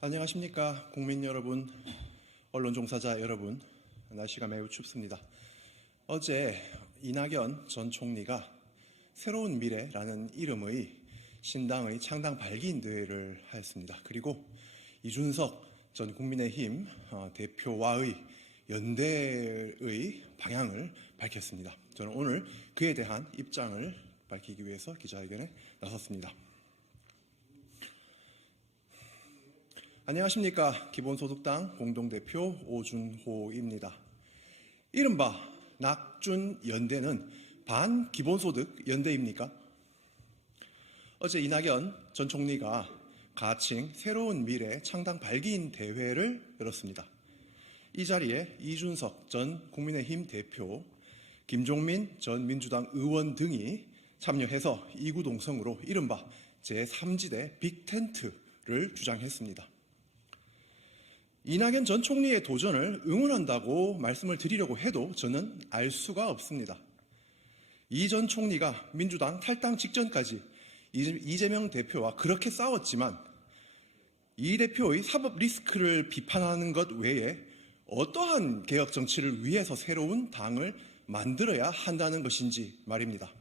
안녕하십니까 국민 여러분, 언론 종사자 여러분. 날씨가 매우 춥습니다. 어제 이낙연 전 총리가 새로운 미래라는 이름의 신당의 창당 발기인 대회를 하였습니다. 그리고 이준석 전 국민의힘 대표와의 연대의 방향을 밝혔습니다. 저는 오늘 그에 대한 입장을 밝히기 위해서 기자회견에 나섰습니다. 안녕하십니까 기본소득당 공동대표 오준호입니다. 이른바 낙준연대는 반기본소득 연대입니까? 어제 이낙연 전 총리가 가칭 새로운 미래 창당 발기인 대회를 열었습니다. 이 자리에 이준석 전 국민의힘 대표, 김종민 전 민주당 의원 등이 참여해서 이구동성으로 이른바 제3지대 빅텐트를 주장했습니다. 이낙연 전 총리의 도전을 응원한다고 말씀을 드리려고 해도 저는 알 수가 없습니다. 이 전 총리가 민주당 탈당 직전까지 이재명 대표와 그렇게 싸웠지만 이 대표의 사법 리스크를 비판하는 것 외에 어떠한 개혁 정치를 위해서 새로운 당을 만들어야 한다는 것인지 말입니다.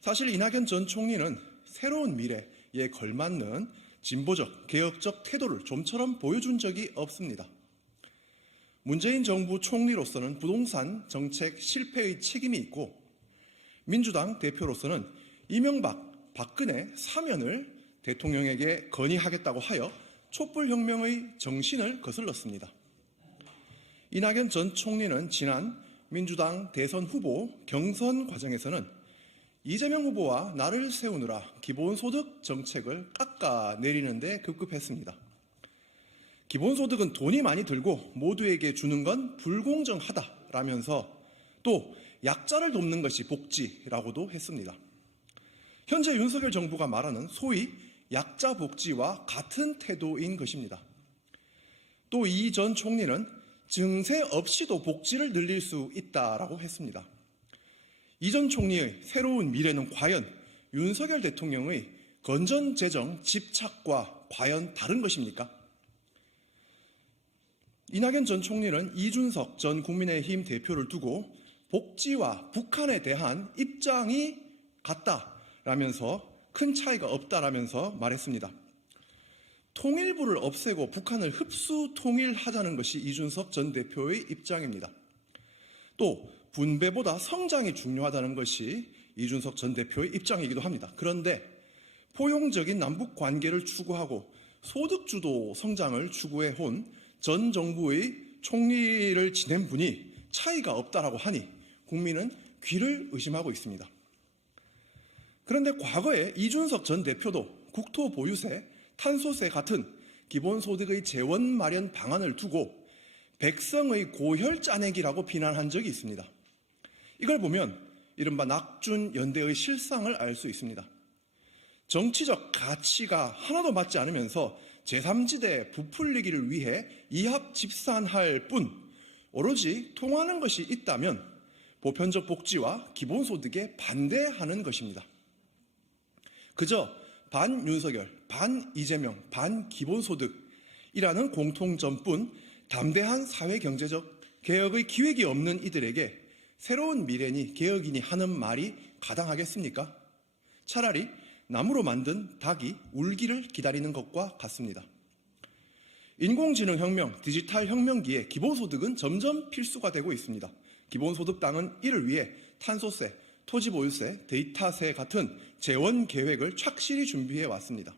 사실 이낙연 전 총리는 새로운 미래에 걸맞는 진보적, 개혁적 태도를 좀처럼 보여준 적이 없습니다. 문재인 정부 총리로서는 부동산 정책 실패의 책임이 있고 민주당 대표로서는 이명박, 박근혜 사면을 대통령에게 건의하겠다고 하여 촛불혁명의 정신을 거슬렀습니다. 이낙연 전 총리는 지난 민주당 대선 후보 경선 과정에서는 이재명 후보와 나를 세우느라 기본소득 정책을 깎아내리는 데 급급했습니다. 기본소득은 돈이 많이 들고 모두에게 주는 건 불공정하다라면서 또 약자를 돕는 것이 복지라고도 했습니다. 현재 윤석열 정부가 말하는 소위 약자 복지와 같은 태도인 것입니다. 또 이 전 총리는 증세 없이도 복지를 늘릴 수 있다라고 했습니다. 이 전 총리의 새로운 미래는 과연 윤석열 대통령의 건전재정 집착과 과연 다른 것입니까? 이낙연 전 총리는 이준석 전 국민의힘 대표를 두고 복지와 북한에 대한 입장이 같다라면서 큰 차이가 없다라면서 말했습니다. 통일부를 없애고 북한을 흡수 통일하자는 것이 이준석 전 대표의 입장입니다. 또 분배보다 성장이 중요하다는 것이 이준석 전 대표의 입장이기도 합니다. 그런데 포용적인 남북 관계를 추구하고 소득주도 성장을 추구해온 전 정부의 총리를 지낸 분이 차이가 없다라고 하니 국민은 귀를 의심하고 있습니다. 그런데 과거에 이준석 전 대표도 국토보유세, 탄소세 같은 기본소득의 재원 마련 방안을 두고 백성의 고혈 짜내기라고 비난한 적이 있습니다. 이걸 보면 이른바 낙준연대의 실상을 알 수 있습니다. 정치적 가치가 하나도 맞지 않으면서 제3지대 부풀리기를 위해 이합집산할 뿐 오로지 통하는 것이 있다면 보편적 복지와 기본소득에 반대하는 것입니다. 그저 반윤석열, 반이재명, 반기본소득이라는 공통점뿐 담대한 사회경제적 개혁의 기획이 없는 이들에게 새로운 미래니 개혁이니 하는 말이 가당하겠습니까? 차라리 나무로 만든 닭이 울기를 기다리는 것과 같습니다. 인공지능 혁명, 디지털 혁명기에 기본소득은 점점 필수가 되고 있습니다. 기본소득당은 이를 위해 탄소세, 토지보유세, 데이터세 같은 재원 계획을 착실히 준비해 왔습니다.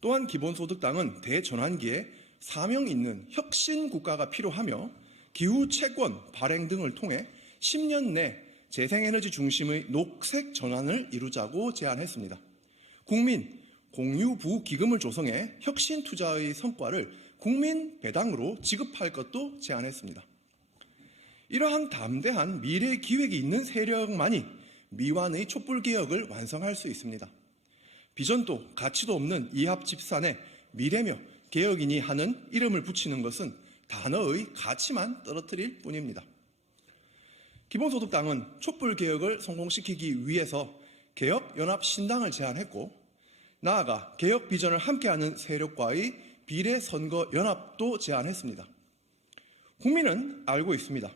또한 기본소득당은 대전환기에 사명 있는 혁신 국가가 필요하며 기후 채권 발행 등을 통해 10년 내 재생에너지 중심의 녹색 전환을 이루자고 제안했습니다. 국민 공유부 기금을 조성해 혁신 투자의 성과를 국민 배당으로 지급할 것도 제안했습니다. 이러한 담대한 미래 기획이 있는 세력만이 미완의 촛불개혁을 완성할 수 있습니다. 비전도 가치도 없는 이합집산에 미래며 개혁이니 하는 이름을 붙이는 것은 단어의 가치만 떨어뜨릴 뿐입니다. 기본소득당은 촛불개혁을 성공시키기 위해서 개혁연합신당을 제안했고 나아가 개혁 비전을 함께하는 세력과의 비례선거연합도 제안했습니다. 국민은 알고 있습니다.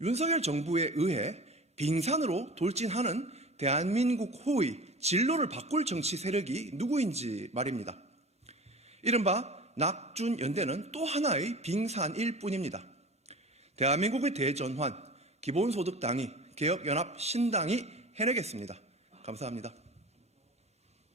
윤석열 정부에 의해 빙산으로 돌진하는 대한민국 호의 진로를 바꿀 정치 세력이 누구인지 말입니다. 이른바 낙준연대는 또 하나의 빙산일 뿐입니다. 대한민국의 대전환, 기본소득당이 개혁연합 신당이 해내겠습니다. 감사합니다.